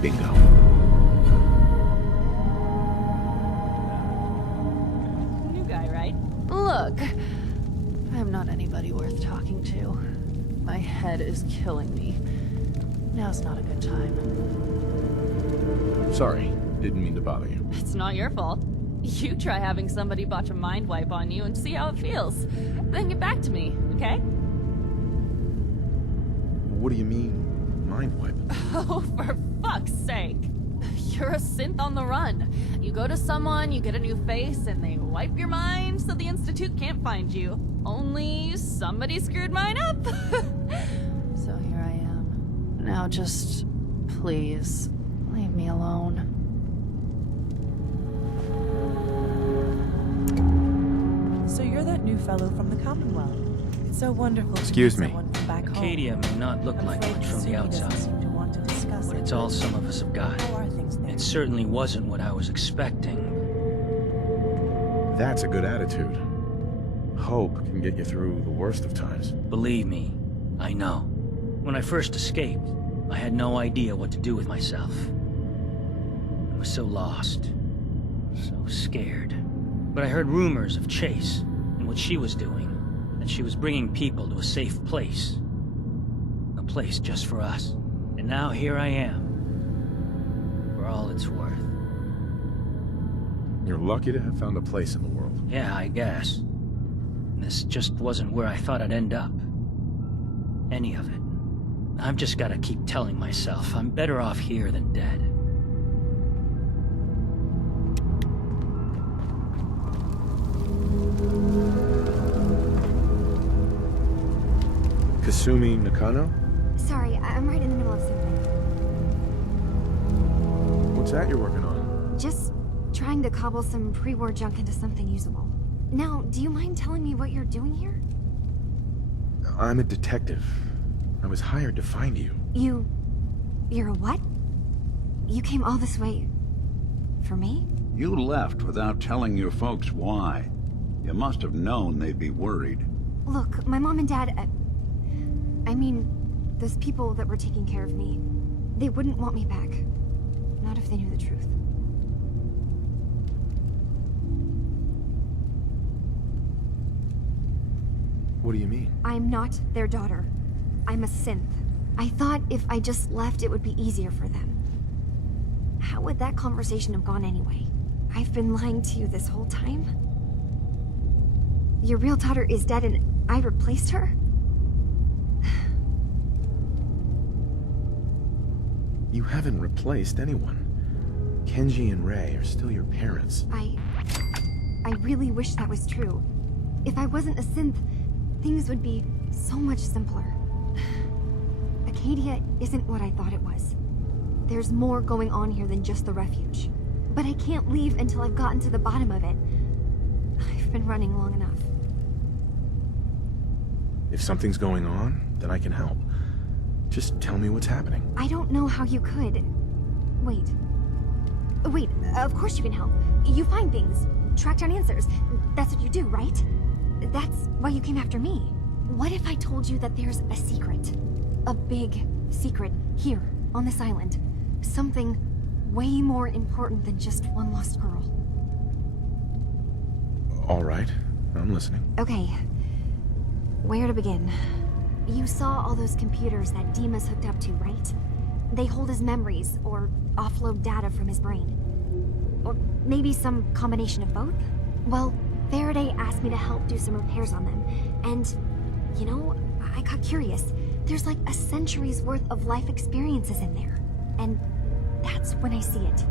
Bingo. New guy, right? Look, I'm not anybody worth talking to. My head is killing me. Now's not a good time. Sorry, didn't mean to bother you. It's not your fault. You try having somebody botch a mind wipe on you and see how it feels. Then get back to me, okay? What do you mean, mind wipe? Oh, for fuck's sake. You're a synth on the run. You go to someone, you get a new face, and they wipe your mind so the Institute can't find you. Only somebody screwed mine up. So here I am. Now just, please, leave me alone. So you're that new fellow from the Commonwealth. It's so wonderful to Excuse meet me. someone from back home. Acadia may not look I'm like afraid much from the Kasumi doesn't outside, seem to want to discuss but it. it's all some of us have got. How are things there? It certainly wasn't what I was expecting. That's a good attitude. Hope can get you through the worst of times. Believe me, I know. When I first escaped, I had no idea what to do with myself. I was so lost, so scared. But I heard rumors of Chase and what she was doing, that she was bringing people to a safe place. A place just for us. And now here I am, for all it's worth. You're lucky to have found a place in the world. Yeah, I guess. This just wasn't where I thought I'd end up. Any of it. I've just gotta keep telling myself I'm better off here than dead. Kasumi Nakano? Sorry, I'm right in the middle of something. What's that you're working on? Just trying to cobble some pre-war junk into something usable. Now, do you mind telling me what you're doing here? I'm a detective. I was hired to find you. You're a what? You came all this way... for me? You left without telling your folks why. You must have known they'd be worried. Look, my mom and dad... I mean, those people that were taking care of me, they wouldn't want me back. Not if they knew the truth. What do you mean? I'm not their daughter. I'm a synth. I thought if I just left, it would be easier for them. How would that conversation have gone anyway? I've been lying to you this whole time? Your real daughter is dead and I replaced her? You haven't replaced anyone. Kenji and Rei are still your parents. I really wish that was true. If I wasn't a synth, things would be so much simpler. Acadia isn't what I thought it was. There's more going on here than just the refuge. But I can't leave until I've gotten to the bottom of it. I've been running long enough. If something's going on, then I can help. Just tell me what's happening. I don't know how you could. Wait. Wait, of course you can help. You find things, track down answers. That's what you do, right? That's why you came after me. What if I told you that there's a secret? A big secret here, on this island. Something way more important than just one lost girl. All right, I'm listening. Okay. Where to begin? You saw all those computers that DiMA's hooked up to, right? They hold his memories, or offload data from his brain. Or maybe some combination of both? Well, Faraday asked me to help do some repairs on them, and, you know, I got curious. There's like a century's worth of life experiences in there. And that's when I see it.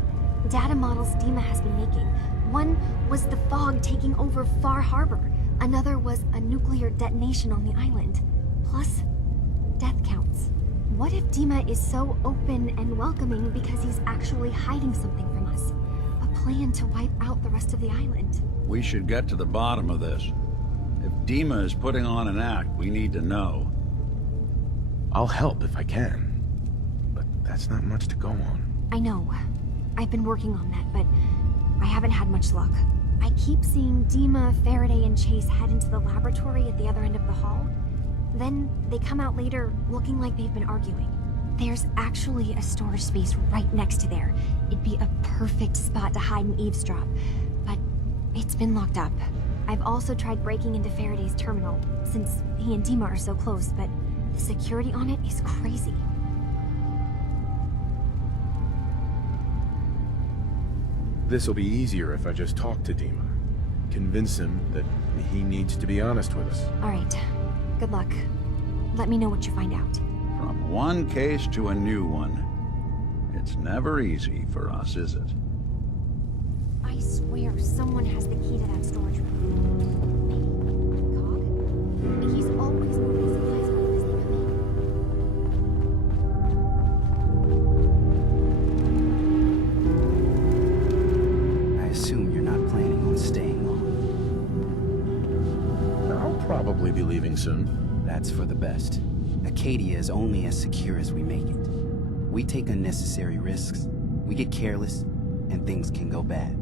Data models DiMA has been making. One was the fog taking over Far Harbor. Another was a nuclear detonation on the island. Plus, death counts. What if DiMA is so open and welcoming because he's actually hiding something from us? A plan to wipe out the rest of the island. We should get to the bottom of this. If DiMA is putting on an act, we need to know. I'll help if I can. But that's not much to go on. I know. I've been working on that, but I haven't had much luck. I keep seeing DiMA, Faraday, and Chase head into the laboratory at the other end of the hall. Then they come out later looking like they've been arguing. There's actually a storage space right next to there. It'd be a perfect spot to hide and eavesdrop. But it's been locked up. I've also tried breaking into Faraday's terminal, since he and DiMA are so close, but the security on it is crazy. This'll be easier if I just talk to DiMA. Convince him that he needs to be honest with us. Alright. Good luck. Let me know what you find out. From one case to a new one. It's never easy for us, is it? I swear someone has the key to that storage room. Maybe Cog? He's always moving supplies around as they come in. I assume you're not planning on staying long. I'll probably be leaving soon. That's for the best. Acadia is only as secure as we make it. We take unnecessary risks, we get careless, and things can go bad.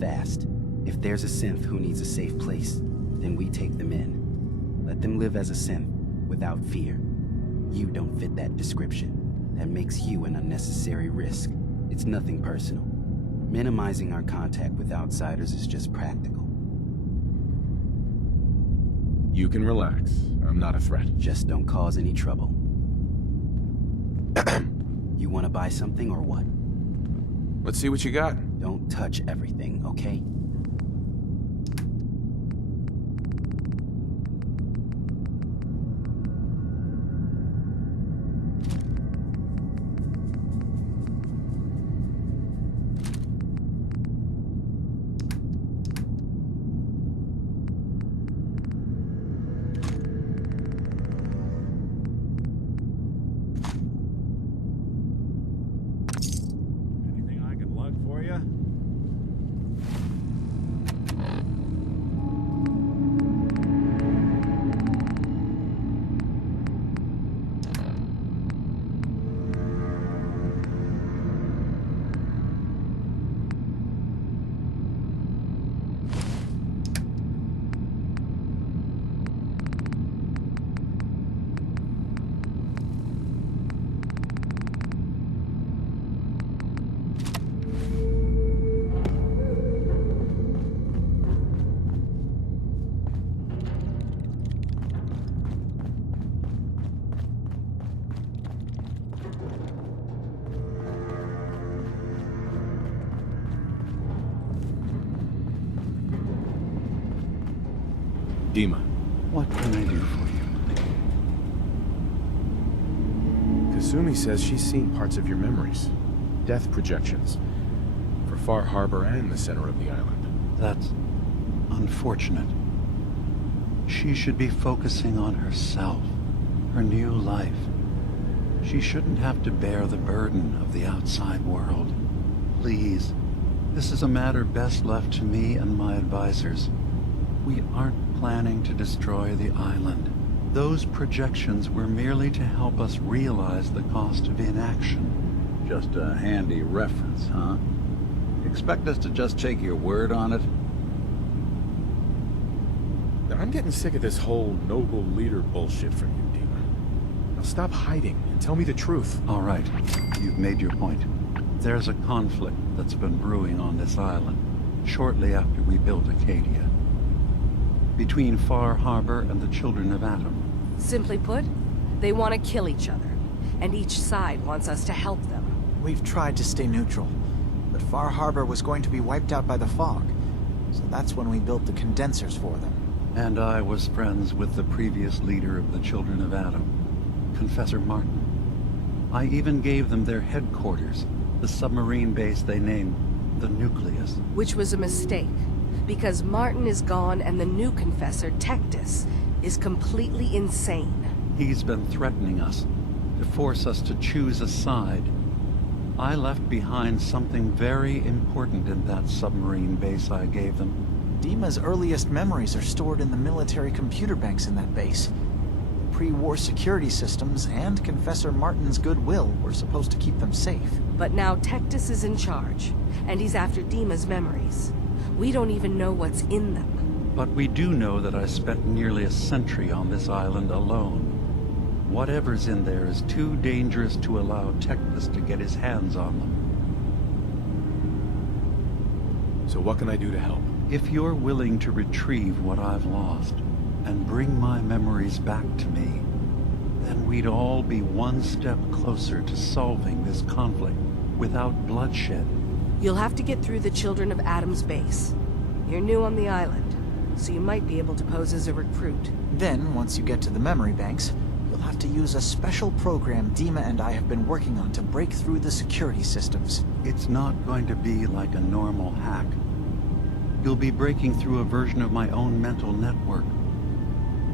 Fast. If there's a synth who needs a safe place, then we take them in. Let them live as a synth, without fear. You don't fit that description. That makes you an unnecessary risk. It's nothing personal. Minimizing our contact with outsiders is just practical. You can relax. I'm not a threat. Just don't cause any trouble. You want to buy something or what? Let's see what you got. Don't touch everything, okay? Anything I can lug for you? DiMA. What can I do for you? Kasumi says she's seen parts of your memories. Death projections. For Far Harbor and the center of the island. That's unfortunate. She should be focusing on herself, her new life. She shouldn't have to bear the burden of the outside world. Please, this is a matter best left to me and my advisors. We aren't planning to destroy the island. Those projections were merely to help us realize the cost of inaction. Just a handy reference, huh? Expect us to just take your word on it? I'm getting sick of this whole noble leader bullshit from you, DiMA. Now stop hiding and tell me the truth. All right, you've made your point. There's a conflict that's been brewing on this island shortly after we built Acadia. Between Far Harbor and the Children of Atom. Simply put, they want to kill each other, and each side wants us to help them. We've tried to stay neutral, but Far Harbor was going to be wiped out by the fog, so that's when we built the condensers for them. And I was friends with the previous leader of the Children of Atom, Confessor Martin. I even gave them their headquarters, the submarine base they named the Nucleus. Which was a mistake, because Martin is gone and the new Confessor, Tectus, is completely insane. He's been threatening us, to force us to choose a side. I left behind something very important in that submarine base I gave them. DiMA's earliest memories are stored in the military computer banks in that base. The pre-war security systems and Confessor Martin's goodwill were supposed to keep them safe. But now Tectus is in charge, and he's after DiMA's memories. We don't even know what's in them. But we do know that I spent nearly a century on this island alone. Whatever's in there is too dangerous to allow Tectus to get his hands on them. So what can I do to help? If you're willing to retrieve what I've lost and bring my memories back to me, then we'd all be one step closer to solving this conflict without bloodshed. You'll have to get through the Children of Adam's base. You're new on the island, so you might be able to pose as a recruit. Then, once you get to the memory banks, you'll have to use a special program DiMA and I have been working on to break through the security systems. It's not going to be like a normal hack. You'll be breaking through a version of my own mental network.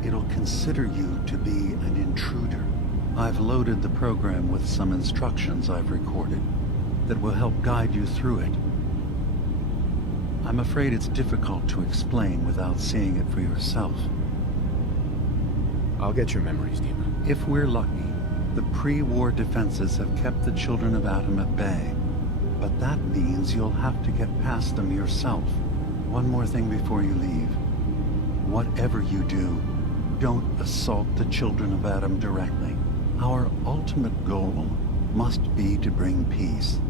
It'll consider you to be an intruder. I've loaded the program with some instructions I've recorded that will help guide you through it. I'm afraid it's difficult to explain without seeing it for yourself. I'll get your memories, DiMA. If we're lucky, the pre-war defenses have kept the Children of Adam at bay. But that means you'll have to get past them yourself. One more thing before you leave. Whatever you do, don't assault the Children of Adam directly. Our ultimate goal must be to bring peace.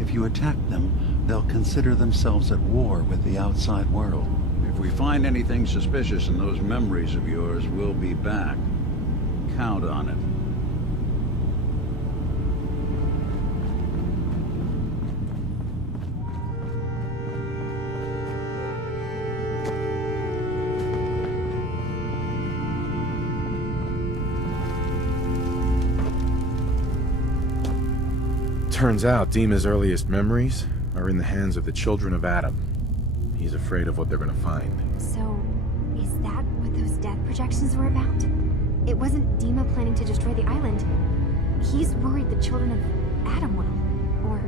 If you attack them, they'll consider themselves at war with the outside world. If we find anything suspicious in those memories of yours, we'll be back. Count on it. Turns out DiMA's earliest memories are in the hands of the Children of Adam. He's afraid of what they're gonna find. So, is that what those death projections were about? It wasn't DiMA planning to destroy the island. He's worried the Children of Adam will. Or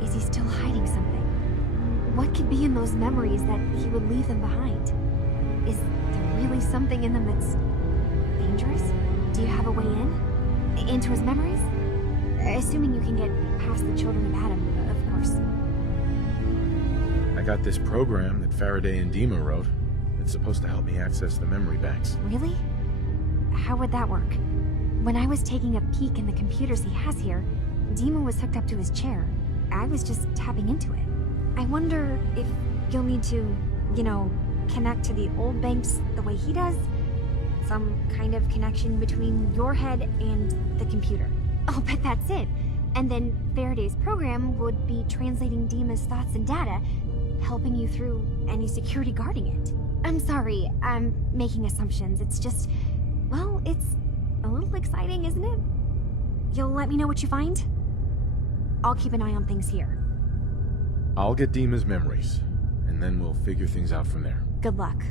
is he still hiding something? What could be in those memories that he would leave them behind? Is there really something in them that's dangerous? Do you have a way in? Into his memories? Assuming you can get past the Children of Adam, of course. I got this program that Faraday and DiMA wrote. It's supposed to help me access the memory banks. Really? How would that work? When I was taking a peek in the computers he has here, DiMA was hooked up to his chair. I was just tapping into it. I wonder if you'll need to, connect to the old banks the way he does? Some kind of connection between your head and the computer. I'll bet that's it. And then Faraday's program would be translating DiMA's thoughts and data, helping you through any security guarding it. I'm sorry, I'm making assumptions. It's just, well, it's a little exciting, isn't it? You'll let me know what you find? I'll keep an eye on things here. I'll get DiMA's memories, and then we'll figure things out from there. Good luck.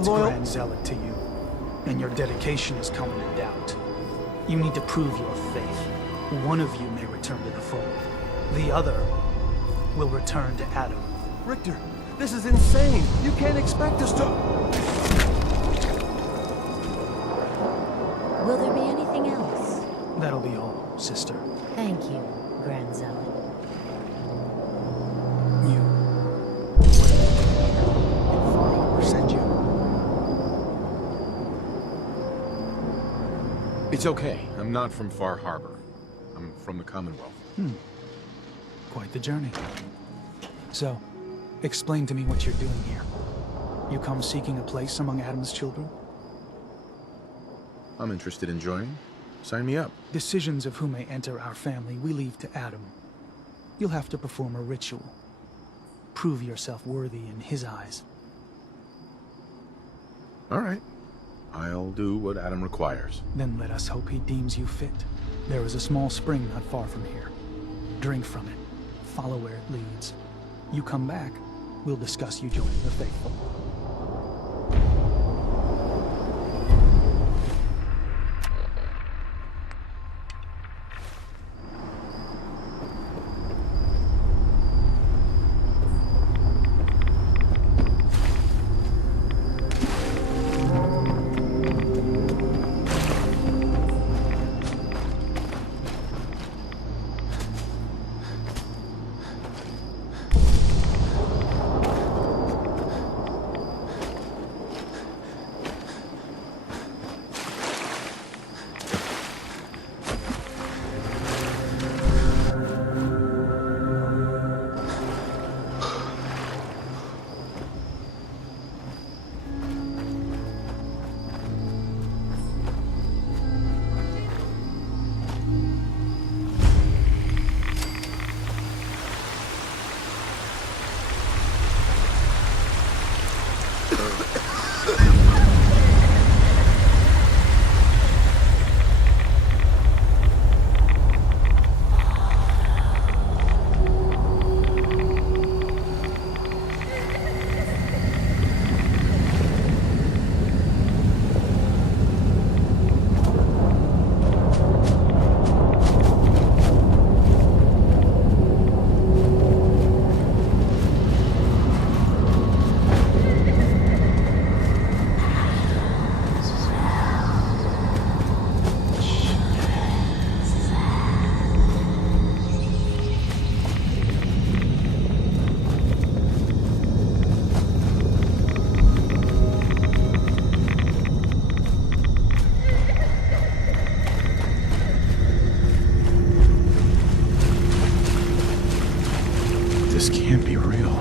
God's loyal... grand zealot to you, and your dedication is coming in doubt. You need to prove your faith. One of you may return to the fold. The other will return to Adam. Richter, this is insane. You can't expect us to... Will there be anything else? That'll be all, sister. Thank you, Grand Zealot. You... Did Far Harbor send you? It's okay. I'm not from Far Harbor. I'm from the Commonwealth. Quite the journey. So, explain to me what you're doing here. You come seeking a place among Adam's children? I'm interested in joining. Sign me up. Decisions of who may enter our family we leave to Adam. You'll have to perform a ritual. Prove yourself worthy in his eyes. All right. I'll do what Adam requires. Then let us hope he deems you fit. There is a small spring not far from here. Drink from it. Follow where it leads. You come back, we'll discuss you joining the faithful. This can't be real.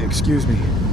Excuse me.